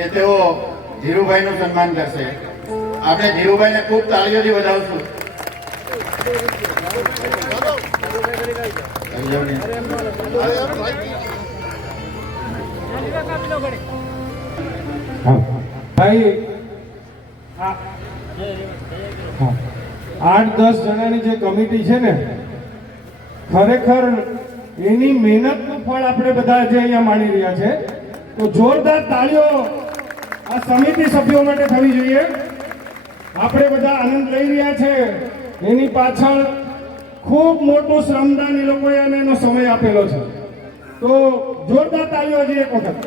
કે તેઓ ધીરુભાઈનું સન્માન કરશે. આપણે ધીરુભાઈને ખૂબ તાળીઓથી વધાવશું. ભાઈ 8-10 જણાની જે કમિટી છે ને, ખરેખર એની મહેનતનું ફળ આપણે બધા જે અહીંયા માણી રહ્યા છે. તો જોરદાર તાળીઓ આ સમિતિ સભ્યો માટે થવી જોઈએ. આપણે બધા આનંદ લઈ રહ્યા છે. એની પાછળ ખૂબ મોટું શ્રમદાન એ લોકોએ અને એનો સમય આપેલો છે. તો જોરદાર તાળીઓ હજી એક વખત.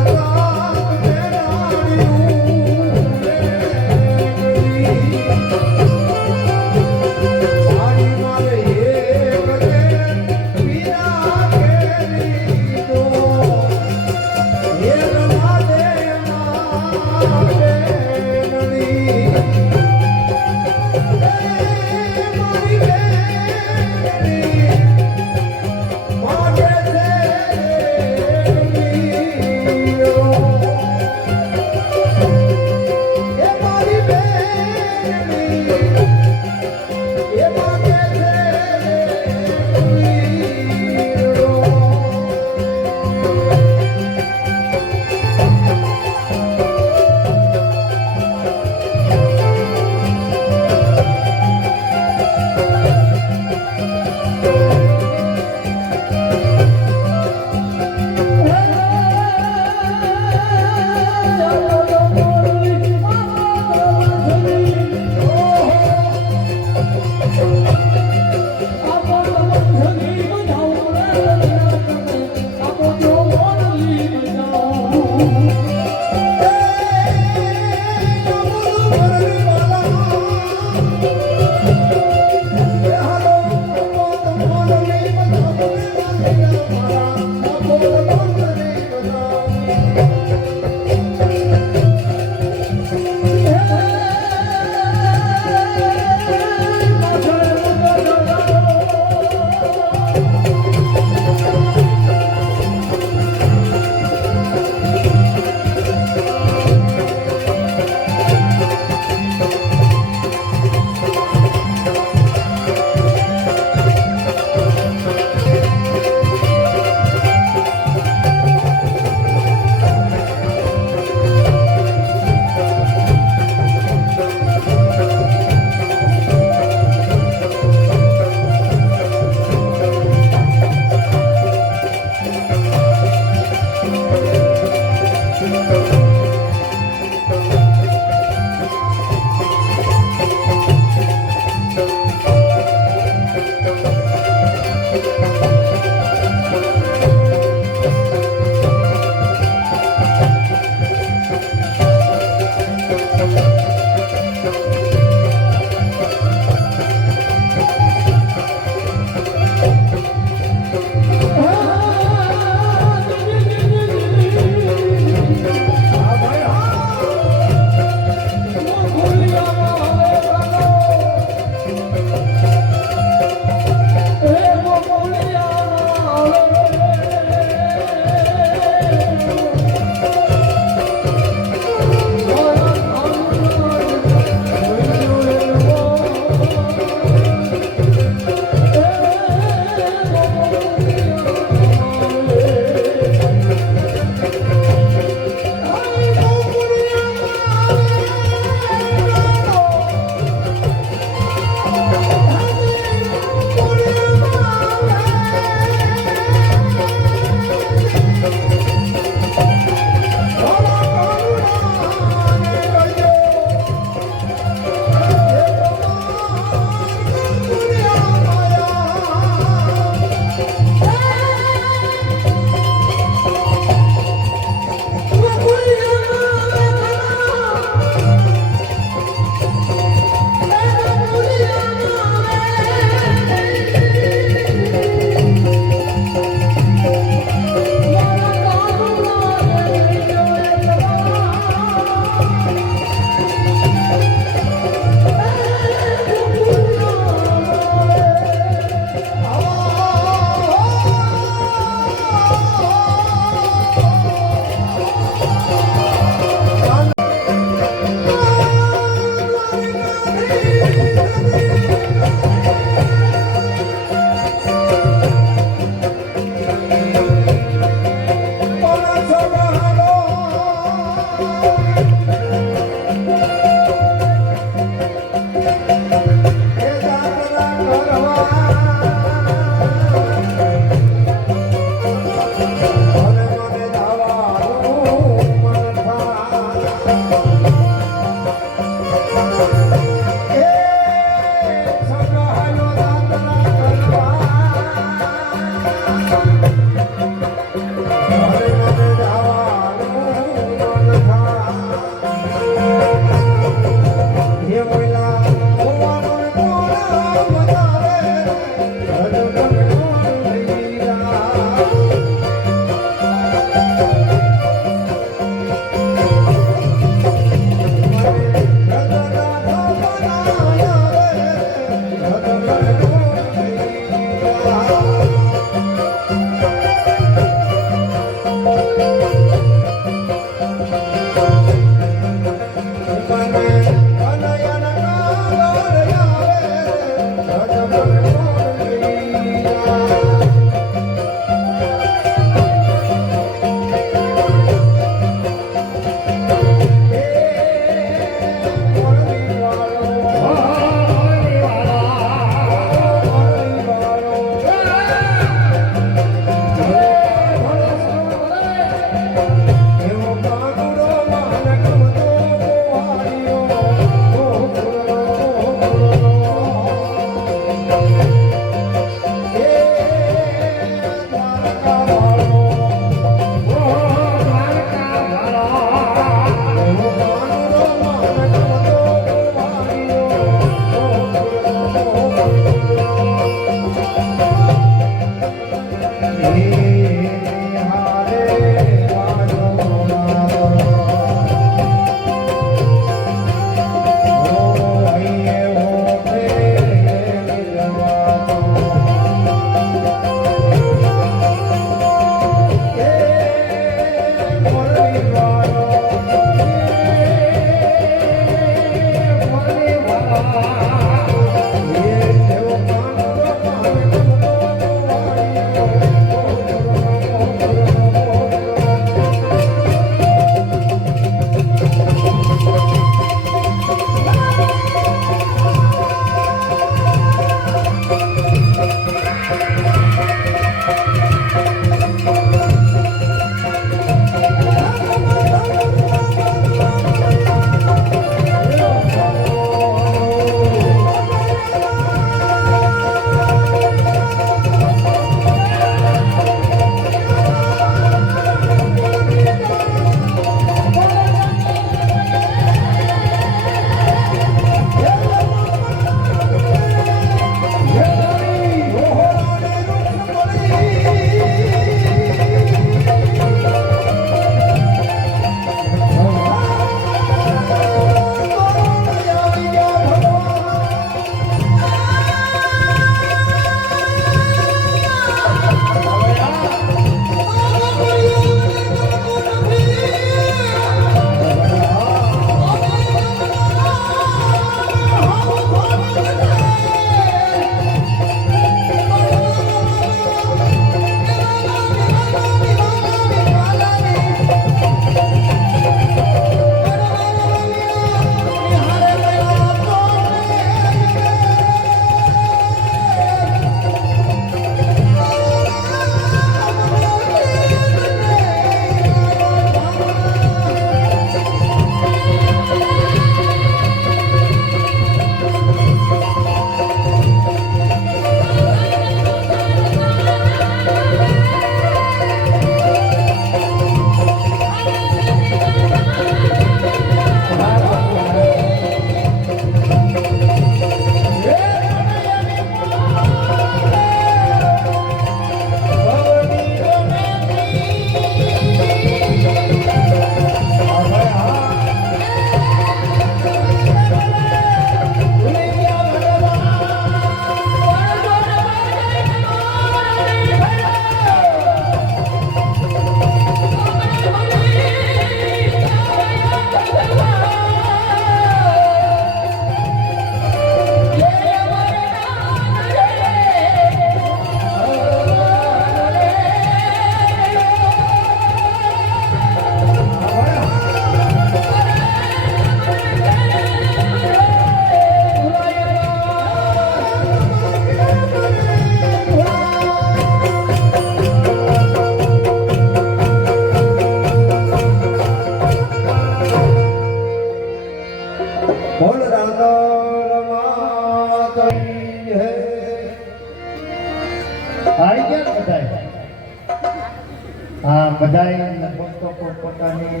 પોતાની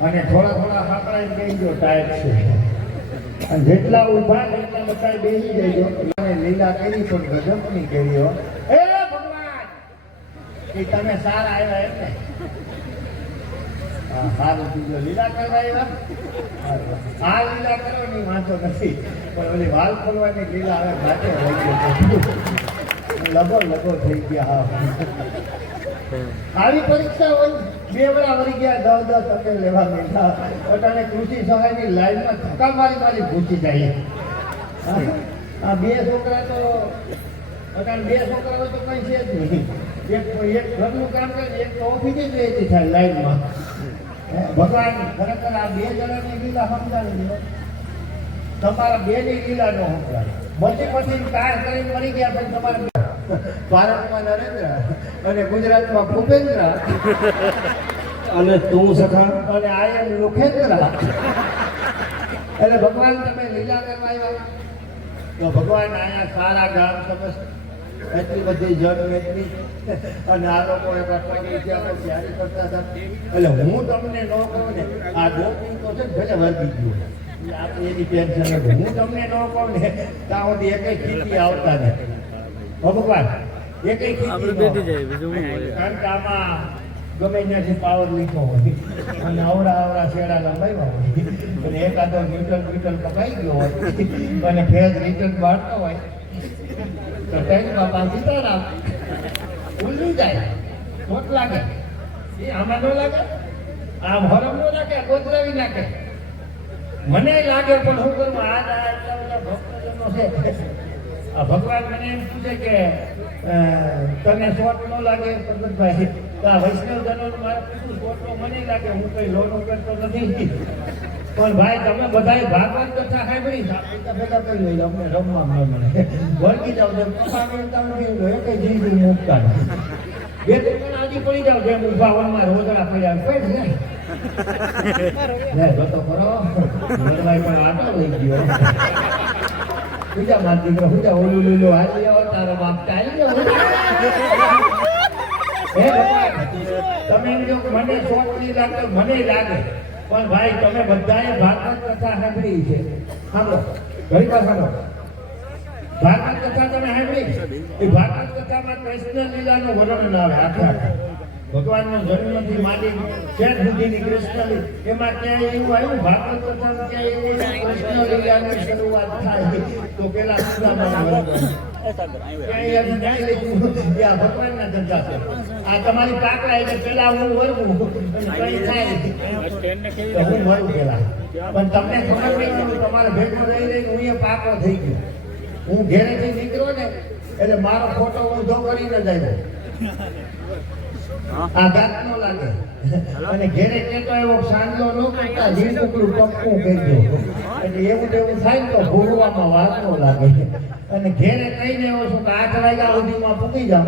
અને થોડા થોડા હાકડા કહી દો ટાયર છે અને જેટલા ઊભા ને એટલા બધા બેસી જજો અને લીલા કરી પણ ગજબની કરી હો એ ભગવાન એ તમે સારા આવ્યા એમ ને હા સારું બીજો લીલા કરવા આવ્યા આ લીલા કરવાની વાંધો નથી પણ ઓલી વાલ ખોલવાની લીલા હવે ઘાટે રહી ગયો લગો થઈ ગયા આવી પરીક્ષા હોય બે વડા વળી ગયા 10 ટકે લેવા માંડ્યા અટાણે કૃષિ સહાયની લાઈનમાં ધક્કા મારી પૂછી જાય આ બે છોકરા તો અટાણે બે છોકરા હોય તો કઈ છે જ નહીં એક ઘરનું કામ કરે એક તો ઓફિસ જ રહેતી થાય લાઈનમાં ભગવાન ખરેખર આ બે જણાની લીલા સમજાવી દો તમારા બે ની લીલા નો સમજાવે પછી કાર કરીને મળી ગયા પછી તમારે ભારતમાં નરેન્દ્ર અને ગુજરાતમાં ભૂપેન્દ્ર અને તું સખા અને આઈ એમ લોખેન્દ્ર એટલે ભગવાન તમે લીલા કરવા આવ્યા તો ભગવાન અહીંયા સારા ગામ સમજ એટલી બધી જળ એટલી અને આ લોકો એક અઠવાડિયે તૈયારી કરતા હતા એટલે હું તમને ન કહું ને આ ડોપિંગ તો છે ભલે વર્ગી ગયું આપણે એની ટેન્શન નથી હું તમને ન કહું ને ત્યાં સુધી એકેય ખીચી આવતા નથી ભગવાન એકેય ખીચી કારણ કે આમાં ગમે ત્યાંથી પાવર લીધો હોય અને અવડા શેડા લંબાવ્યા હોય અને એકાદો ન્યુટન કપાઈ ગયો હોય અને ફેર રિટર્ન બાળતો હોય તો ટેન્ક બાપા સીતારામ ભૂલી જાય ખોટ લાગે એ આમાં ન લાગે આમ હરમ ન લાગે કોતરાવી નાખે મને લાગે પણ હું કરું આ એટલા બધા ભક્તજનો છે આ ભગવાન મને એમ પૂછે કે તને શોટ ન લાગે પ્રગટભાઈ આ વૈષ્ણવજનો મારે પૂછું શોટ મને લાગે હું કઈ લોન કરતો નથી પણ ભાઈ તમે બધાએ ભાગવત કથા સાંભળી ભેગા કરી લઈ અમને રમવા મળે વળગી જાવ જેમ કઈ જીવ મુકતા બે ત્રણ આજી પડી જાવ જેમ ઉભા વનમાં રોજડા પડ્યા પેટ ને જોતો ખરો વડવાઈ પણ આટો લઈ ગયો બીજા માર દીકરો બીજા ઓલું લીલું હાલી આવો તારો બાપ ચાલી ગયો હે ભગવાન તમે એમ જો મને શોખ નહીં લાગતો મને લાગે પણ ભાઈ તમે બધાએ ભાગવત કથા સાંભળી છે સાંભળો ઘણી વાર સાંભળો ભાગવત કથા તમે સાંભળી એ ભાગવત કથામાં કૃષ્ણ લીલાનો વર્ણન આવે આખા ભગવાનનો જન્મથી માંડી છેક સુધીની કૃષ્ણ એમાં ક્યાંય એવું આવ્યું ભાગવત કથામાં ક્યાંય એવું કૃષ્ણ લીલાની શરૂઆત થાય તો પેલા સુદામાના વર્ણન ભગવાનના ધંધા છે આ તમારી પાકડા એટલે પેલા હું વરવું કઈ થાય હું વરું પેલા પણ તમને ખબર નહીં તમારે ભેગું રહી રહી હું એ પાકો થઈ ગયો હું ઘેરેથી નીકળ્યો ને એટલે મારો ફોટો ઊંધો કરીને જ આવ્યો આ ગાત નો લાગે અને ઘેરે કેતો એવો સાંજલો નો કરતા જીવકુકડું પક્કું કરજો એટલે એવું તેવું થાય તો ભૂગવામાં વાર નો લાગે અને ઘેરે કહીને એવો છું કે 8 વાગ્યા સુધીમાં પૂગી જાવ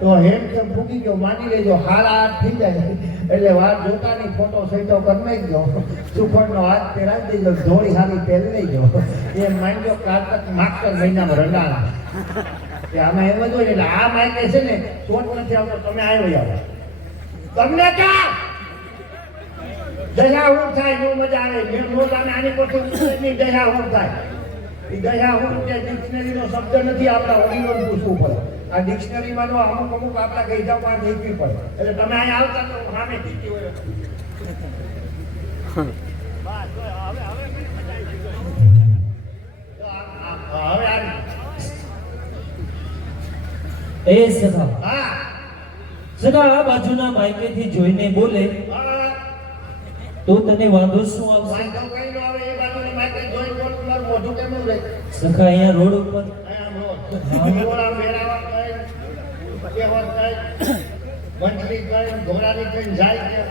તો હેમ કેમ પૂગી ગયો માની લેજો 8:30 થઈ જાય એટલે વાર જોતાની ફોટો સહિતો કરી નાખજો સુફળનો હાથ પહેરાવી દેજો ધોળી હારી પહેરી લેજો એમ માનજો કાર્તક માગસર મહિનામાં રંડાણા કે આમાં એમ જ હોય એટલે આ માઇકે છે ને શોટ નથી આવતો તમે આવ્યો આવો તમને ક્યાં દયા હું થાય બહુ મજા આવે મેં તમે આની પછી દયા હું થાય એ દયા હું કે ડિક્શનરીનો શબ્દ નથી આપણા ઓરિજિનલ પૂછવું પડે આ ડિક્શનરીમાં તો અમુક આપણા કહી જાવ પણ દેખવી પડે એટલે તમે અહીંયા આવતા તો સામે કીધી હોય એ સખા હા સખા આ બાજુના માઈકેથી જોઈને બોલે તો તને વાંધો શું આવશે વાંધો કઈ ન આવે એ બાજુની માઈકે જોઈ બોલ તમારું મોઢું કેમનું રહે સખા અહીંયા રોડ ઉપર ઘોડા મેળાવા કઈ કેવત કઈ બંટલી કઈ ઘોડાની કઈ જાય છે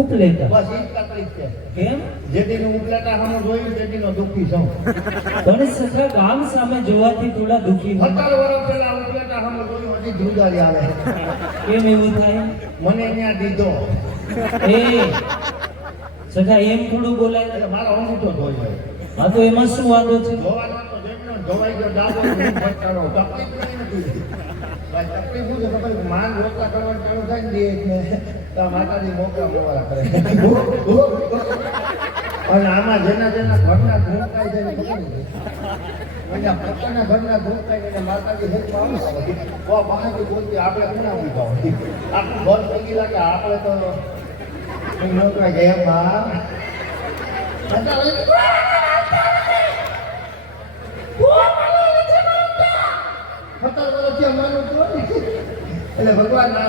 ઉપલેટા બસ ઈ તકલીફ છે કેમ જેદીનું ઉપલેટા હમ જોયું તેદીનો દુખી છું તને સખા ગામ સામે જોવાથી થોડા દુખી હોય 17 વર્ષ પહેલા ઉપલેટા હમ જોયું હજી ધ્રુજારી આવે કેમ એવું થાય મને ત્યાં દીધો એ સખા એમ થોડું બોલાય એટલે મારો અંગૂઠો ધોઈ હા તો એમાં શું વાંધો છે ધોવાનો તો જેમનો ધોવાઈ ગયો ડાબો બચારો તકલીફ કઈ નથી ભાઈ તકલીફ શું છે ખબર માન રોટલા કરવાનું ચાલુ થાય ને તો માતાજી મોકલા મોકલા કરે અને આમાં જેના ઘરના ધૂમકાઈ છે ને ખબર નથી. અને પોતાના ઘરના ધૂમકાઈ એને માતાજી હેઠમાં આવશે તો બહારથી બોલતી આપણે કોના ઉભા હોય આપણું ઘર પૈકી લાગે આપણે તો ન કહેવાય કે એમાં એટલે ભગવાન ના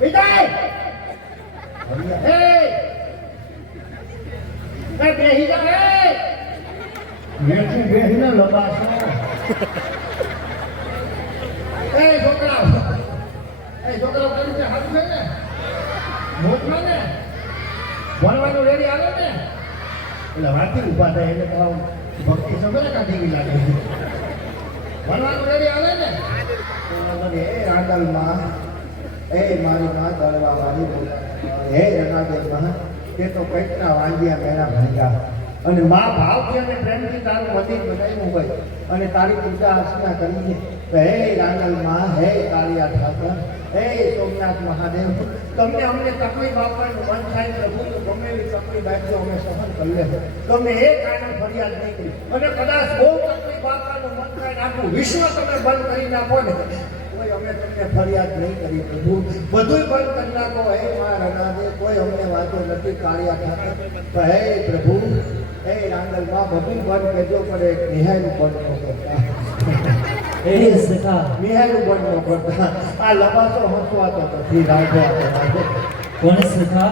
વિદાય બેહી જા મેથી બેહીને લબાસો છોકરા કરી છે હાથ છે ને મોકલા ને ભણવાનું રેડી આવે ને એટલે વાંચી ઉભા થાય એટલે તો ભક્તિ સગરે કાઢી ગઈ લાગે ભણવાનું રેડી આવે ને એ રાંડલમાં એ મારી માં દળવા વાળી હે રણાદેવમાં તે તો કંઈકના વાંજ્યા મેરા ભાગ્યા અને મા ભાવથી અને પ્રેમથી તારું મંદિર બનાવ્યું હોય અને તારી પૂજા અર્ચના કરીને તો હે રાંડલમાં હે કાળિયા ઠાકર હે સોમનાથ મહાદેવ તમને અમને તકલીફ આપવાનું મન થાય પ્રભુ તો ગમે એવી તકલીફ આપજો અમે સહન કરી લેજો તમે એક આનંદ ફરિયાદ નહીં કરી અને કદાચ બહુ તકલીફ આપવાનું મન થાય આખું વિશ્વ તમે બંધ કરી નાખો ને કોઈ અમે તમને ફરિયાદ નહીં કરી પ્રભુ બધું બંધ કરી નાખો હે મા રણાદે કોઈ અમને વાંધો નથી કાળિયા ઠાકર તો હે પ્રભુ હે રાંડલમાં બધું બંધ કરજો પડે નિહાયનું બંધ ન કરતા એ સખા નિહાયનું બંધ ન કરતા આ લબાસો હસવાતો નથી રાંધવા કોણ સખા